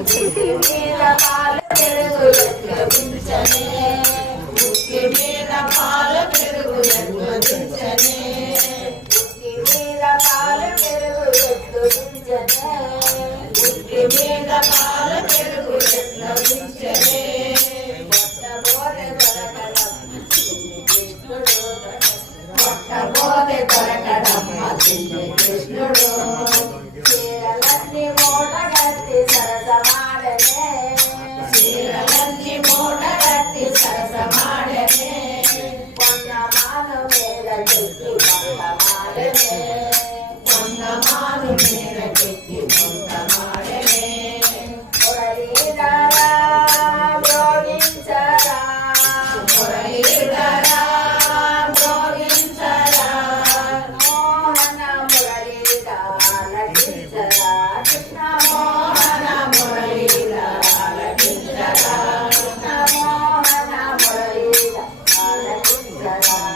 పుట్టి మీద పాల పెరుగు ఎట్లదించనే పుట్టి మీద పాల పెరుగు ఎట్లదించనే పుట్టి మీద పాల పెరుగు ఎట్లదించనే పుట్టి మీద పాల పెరుగు ఎట్లదించనే మొట్టమొదటి దొరకడమ్మ చిన్ని కృష్ణుడు చీరలన్నీ మూటగట్టి సరసమాడనే చీరలన్నీ మూటగట్టి సరసమాడనే పొన్నమాను మీద చెట్టి పొంతమాడనే పొన్నమాను మీద చెట్టి పొంతమాడనే మురళీధరా మ్రోగించరా మురళీధరా Thank you.